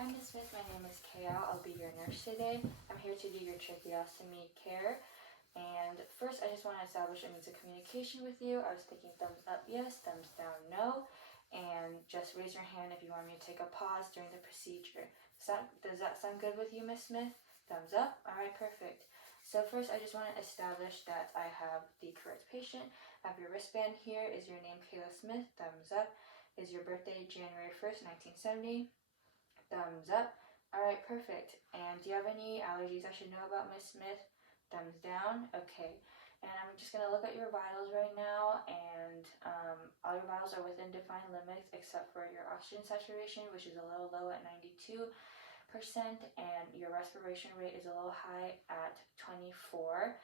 Hi, Ms. Smith. My name is Ca-Dao. I'll be your nurse today. I'm here to do your tracheostomy care. And first, I just want to establish a means of communication with you. I was thinking thumbs up, yes, thumbs down, no. And just raise your hand if you want me to take a pause during the procedure. Does that sound good with you, Ms. Smith? Thumbs up? All right, perfect. So first, I just want to establish that I have the correct patient. I have your wristband here. Is your name Kayla Smith? Thumbs up. Is your birthday January 1st, 1970? Thumbs up. All right, perfect. And do you have any allergies I should know about, Ms. Smith? Thumbs down. Okay. And I'm just going to look at your vitals right now, and all your vitals are within defined limits except for your oxygen saturation, which is a little low at 92%, and your respiration rate is a little high at 24.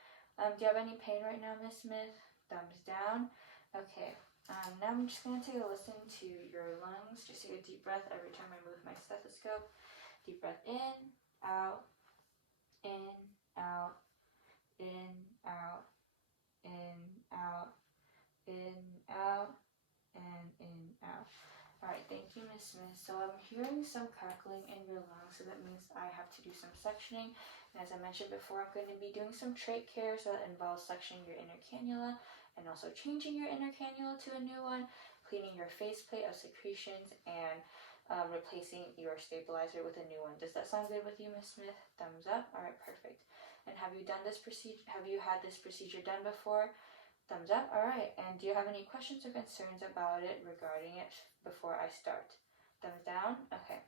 Do you have any pain right now, Ms. Smith? Thumbs down. Okay. Now I'm just going to take a listen to your lungs. Just take a deep breath every time I move my stethoscope. Deep breath in, out, in, out, in, out, in, out, in, out, and in, out. All right, thank you, Ms. Smith. So I'm hearing some crackling in your lungs, so that means I have to do some suctioning. And as I mentioned before, I'm going to be doing some trach care, so that involves suctioning your inner cannula and also changing your inner cannula to a new one, cleaning your faceplate of secretions, and replacing your stabilizer with a new one. Does that sound good with you, Ms. Smith? Thumbs up. All right, perfect. And have you done this procedure? Have you had this procedure done before? Thumbs up. All right. And do you have any questions or concerns about it regarding it before I start? Thumbs down. Okay.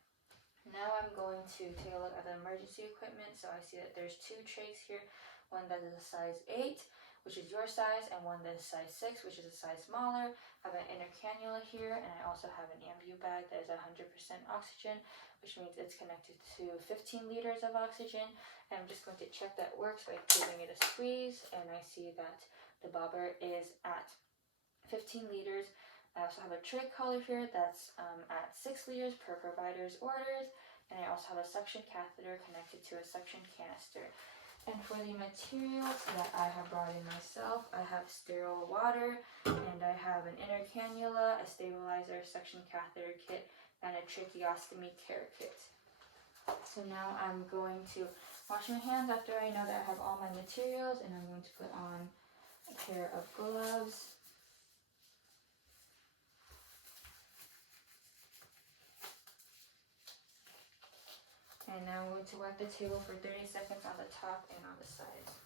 Now I'm going to take a look at the emergency equipment. So I see that there's two trachs here. One that is a size 8, which is your size, and one that is size 6, which is a size smaller. I have an inner cannula here, and I also have an ambu bag that is 100% oxygen, which means it's connected to 15 liters of oxygen. And I'm just going to check that works by giving it a squeeze, and I see that the bobber is at 15 liters. I also have a trach collar here that's at 6 liters per provider's orders, and I also have a suction catheter connected to a suction canister. And for the materials that I have brought in myself, I have sterile water, and I have an inner cannula, a stabilizer, suction catheter kit, and a tracheostomy care kit. So now I'm going to wash my hands after I know that I have all my materials, and I'm going to put on a pair of gloves. And now I'm going to wipe the table for 30 seconds on the top and on the sides.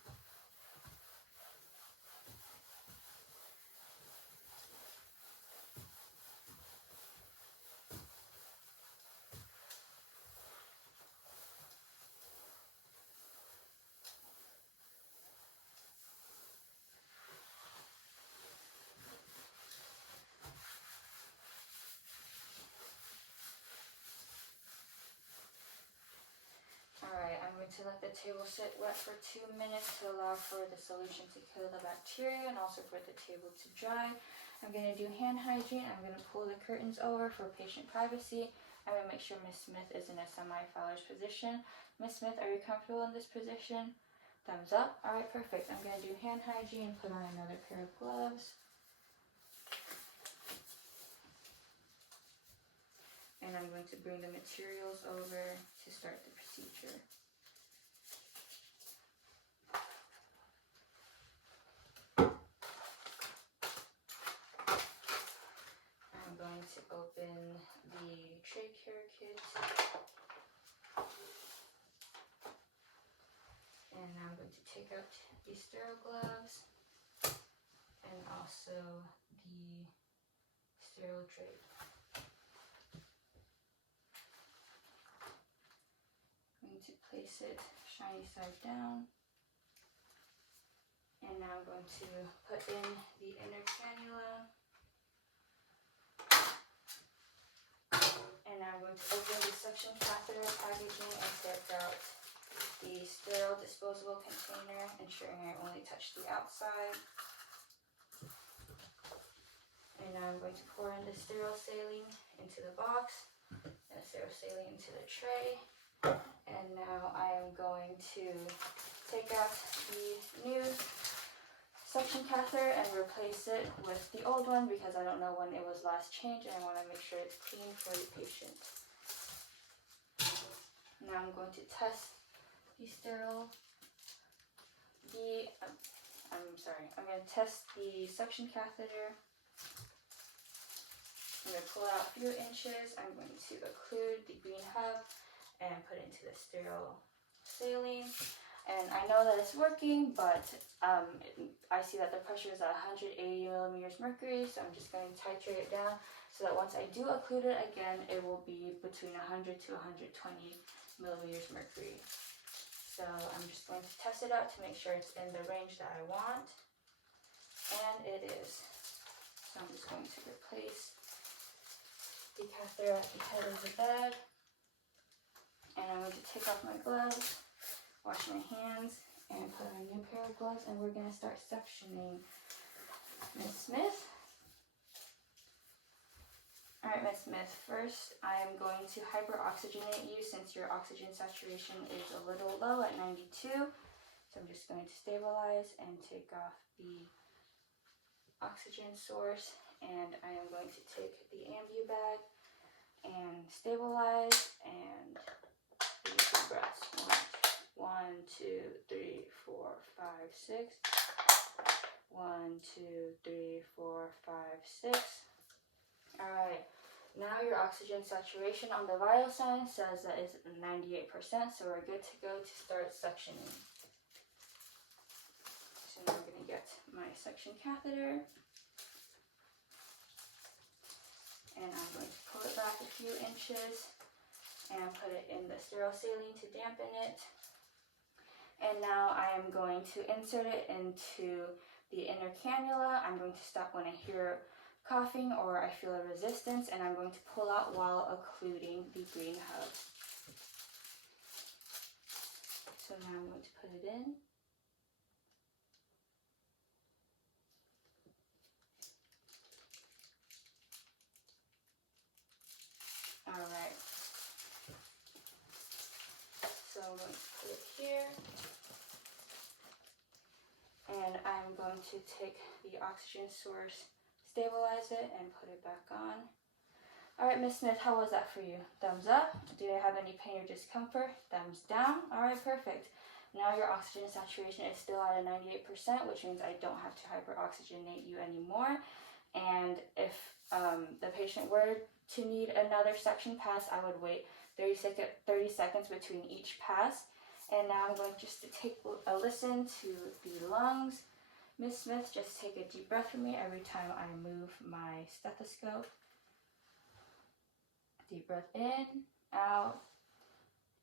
Alright, I'm going to let the table sit wet for 2 minutes to allow for the solution to kill the bacteria and also for the table to dry. I'm going to do hand hygiene. I'm going to pull the curtains over for patient privacy. I'm going to make sure Ms. Smith is in a semi-Fowler's position. Ms. Smith, are you comfortable in this position? Thumbs up. Alright, perfect. I'm going to do hand hygiene, put on another pair of gloves. And I'm going to bring the materials over to start the procedure. I'm going to open the trach care kit. And now I'm going to take out the sterile gloves and also the sterile trach. I'm going to place it shiny side down. And now I'm going to put in the inner cannula. And now I'm going to open the suction catheter packaging and take out the sterile disposable container, ensuring I only touch the outside. And now I'm going to pour in the sterile saline into the box and the sterile saline into the tray. And now I am going to take out the new suction catheter and replace it with the old one because I don't know when it was last changed, and I want to make sure it's clean for the patient. now I'm going to test the I'm going to test the suction catheter. I'm going to pull out a few inches. I'm going to occlude the green hub and put it into the sterile saline. And I know that it's working, but I see that the pressure is at 180 millimeters mercury, so I'm just going to titrate it down so that once I do occlude it again, it will be between 100 to 120 millimeters mercury. So I'm just going to test it out to make sure it's in the range that I want, and it is. So I'm just going to replace the catheter at the head of the bed, and I'm going to take off my gloves, wash my hands, and put on a new pair of gloves, and we're going to start suctioning. Miss Smith? Alright, Miss Smith, first I am going to hyperoxygenate you since your oxygen saturation is a little low at 92. So I'm just going to stabilize and take off the oxygen source, and I am going to take the ambu bag and stabilize and do deep breaths. 1, 2, 3, 4, 5, 6. 1, 2, 3, 4, 5, 6. Alright, now your oxygen saturation on the vital sign says that it's 98%, so we're good to go to start suctioning. So now I'm going to get my suction catheter, and I'm going to pull it back a few inches and put it in the sterile saline to dampen it. And now I am going to insert it into the inner cannula. I'm going to stop when I hear coughing or I feel a resistance, and I'm going to pull out while occluding the green hub. So now I'm going to put it in. Alright. So I'm going to put it here. And I'm going to take the oxygen source, stabilize it, and put it back on. Alright, Miss Smith, how was that for you? Thumbs up. Do you have any pain or discomfort? Thumbs down. Alright, perfect. Now your oxygen saturation is still at a 98%, which means I don't have to hyperoxygenate you anymore. And if the patient were to need another suction pass, I would wait 30 seconds between each pass. And now I'm going just to take a listen to the lungs. Miss Smith, just take a deep breath for me every time I move my stethoscope. Deep breath in, out,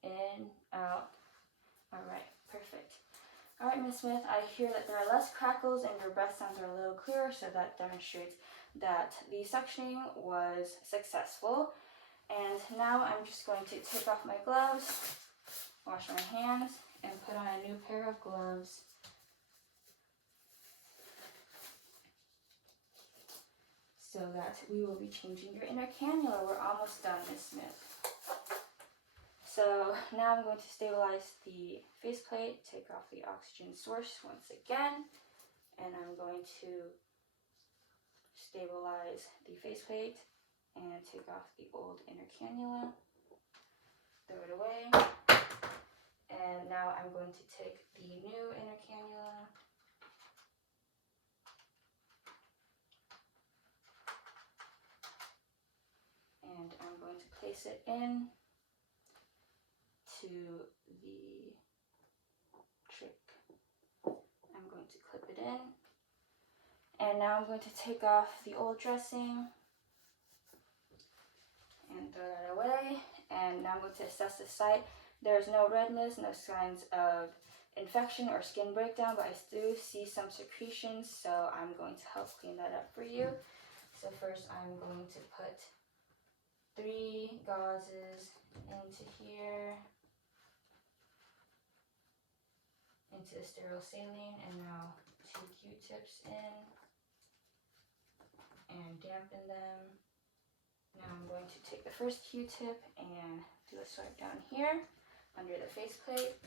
in, out. Alright, perfect. Alright, Miss Smith, I hear that there are less crackles and your breath sounds are a little clearer, so that demonstrates that the suctioning was successful. And now I'm just going to take off my gloves, wash my hands, and put on a new pair of gloves. So that we will be changing your inner cannula. We're almost done, Miss Smith. So now I'm going to stabilize the faceplate, take off the oxygen source once again, and I'm going to stabilize the faceplate and take off the old inner cannula, throw it away, and now I'm going to take the new inner cannula and I'm going to place it in to the trach. I'm going to clip it in, and now I'm going to take off the old dressing and throw that away. And now I'm going to assess the site. There's no redness, no signs of infection or skin breakdown, but I do see some secretions, so I'm going to help clean that up for you. So first I'm going to put 3 gauzes into here, into the sterile saline, and now 2 Q-tips in and dampen them. Now I'm going to take the first Q-tip and do a swipe down here under the faceplate.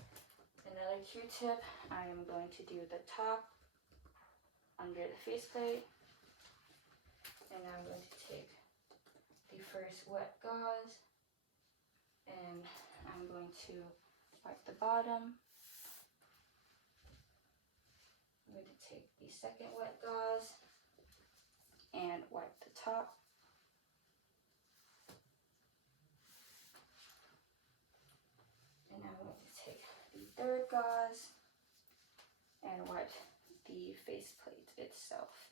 Another Q-tip, I am going to do the top under the faceplate. And now I'm going to take the first wet gauze and I'm going to wipe the bottom. I'm going to take the second wet gauze and wipe the top. And now I'm going to take the third gauze and wipe the faceplate itself.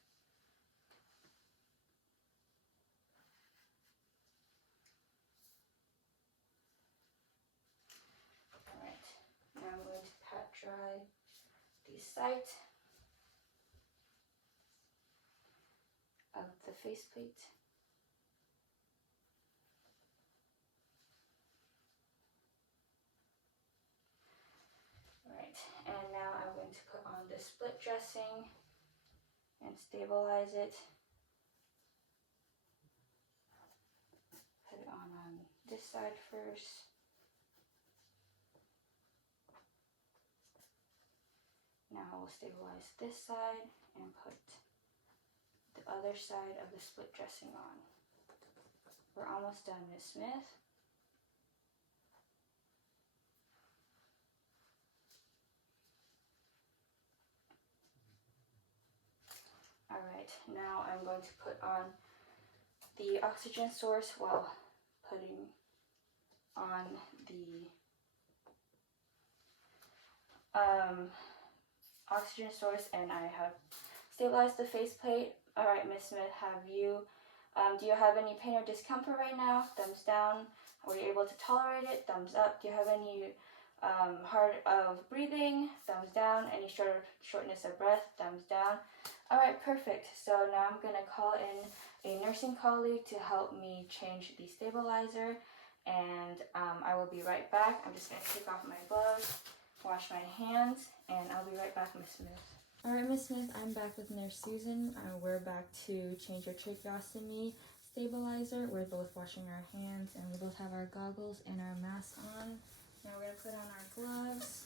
Alright, now I'm going to pat dry the side of the faceplate. Alright, and now I'm going to put on the split dressing and stabilize it. Put it on this side first. Now we'll stabilize this side and put the other side of the split dressing on. We're almost done, Miss Smith. Alright, now I'm going to put on the oxygen source while putting on the oxygen source, and I have stabilized the faceplate. Alright, Miss Smith, do you have any pain or discomfort right now? Thumbs down. Were you able to tolerate it? Thumbs up. Do you have any hard of breathing? Thumbs down. Any shortness of breath? Thumbs down. Alright, perfect. So now I'm going to call in a nursing colleague to help me change the stabilizer, and I will be right back. I'm just going to take off my gloves, wash my hands, and I'll be right back, Miss Smith. Alright, Miss Smith, I'm back with Nurse Susan. We're back to change your tracheostomy stabilizer. We're both washing our hands, and we both have our goggles and our masks on. Now we're going to put on our gloves.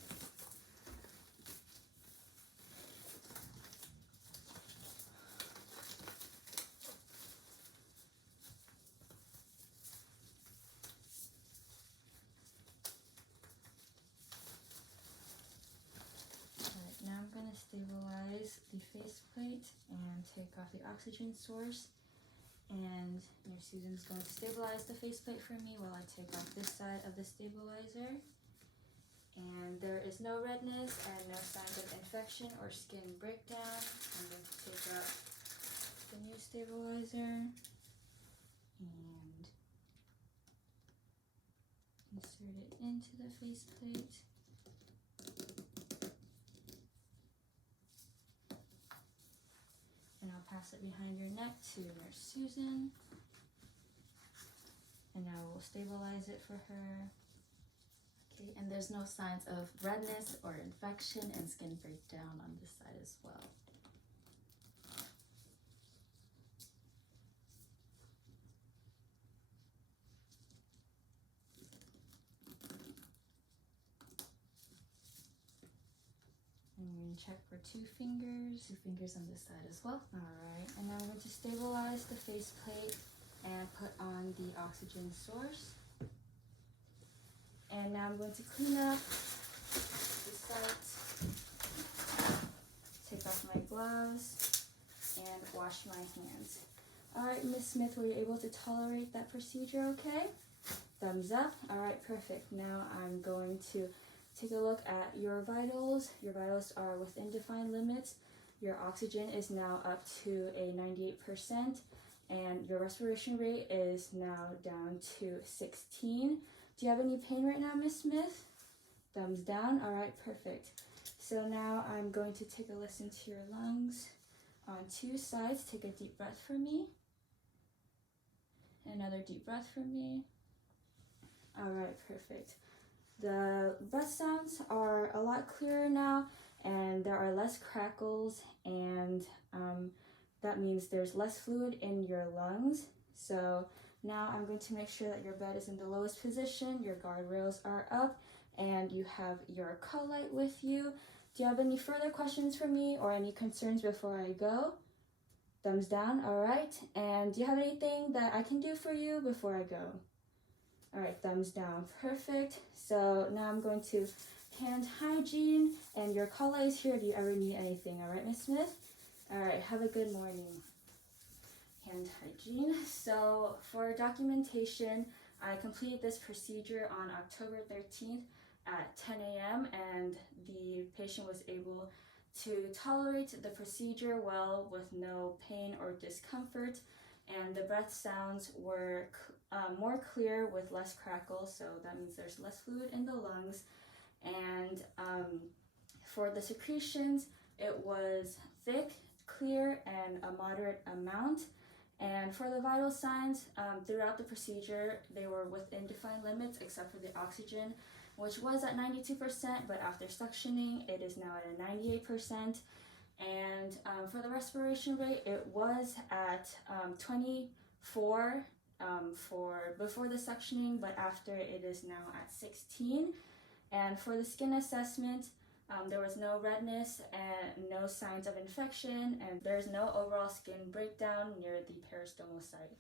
Now I'm going to stabilize the faceplate and take off the oxygen source. And Nurse Susan's going to stabilize the faceplate for me while I take off this side of the stabilizer. And there is no redness and no signs of infection or skin breakdown. I'm going to take out the new stabilizer and insert it into the faceplate. And I'll pass it behind your neck to Nurse Susan. And now we'll stabilize it for her. Okay, and there's no signs of redness or infection and skin breakdown on this side as well. And we're going to check for 2 fingers. 2 fingers on this side as well. Alright, and now I'm going to stabilize the faceplate and put on the oxygen source. And now I'm going to clean up the sites, take off my gloves, and wash my hands. Alright, Miss Smith, were you able to tolerate that procedure okay? Thumbs up. Alright, perfect. Now I'm going to take a look at your vitals. Your vitals are within defined limits. Your oxygen is now up to a 98%, and your respiration rate is now down to 16. Do you have any pain right now, Miss Smith? Thumbs down. All right, perfect. So now I'm going to take a listen to your lungs on 2 sides. Take a deep breath for me. Another deep breath for me. All right, perfect. The breath sounds are a lot clearer now, and there are less crackles, and that means there's less fluid in your lungs. So now I'm going to make sure that your bed is in the lowest position, your guardrails are up, and you have your call light with you. Do you have any further questions for me or any concerns before I go? Thumbs down. All right. And do you have anything that I can do for you before I go? All right, thumbs down, perfect. So now I'm going to hand hygiene, and your call is here if you ever need anything. All right, Miss Smith? All right, have a good morning. Hand hygiene. So for documentation, I completed this procedure on October 13th at 10 a.m. and the patient was able to tolerate the procedure well with no pain or discomfort, and the breath sounds were more clear with less crackle, so that means there's less fluid in the lungs. And for the secretions, it was thick, clear, and a moderate amount. And for the vital signs, throughout the procedure, they were within defined limits except for the oxygen, which was at 92%, but after suctioning, it is now at a 98%. And for the respiration rate, it was at 24 for before the suctioning, but after it is now at 16. And for the skin assessment, there was no redness and no signs of infection, and there's no overall skin breakdown near the peristomal site.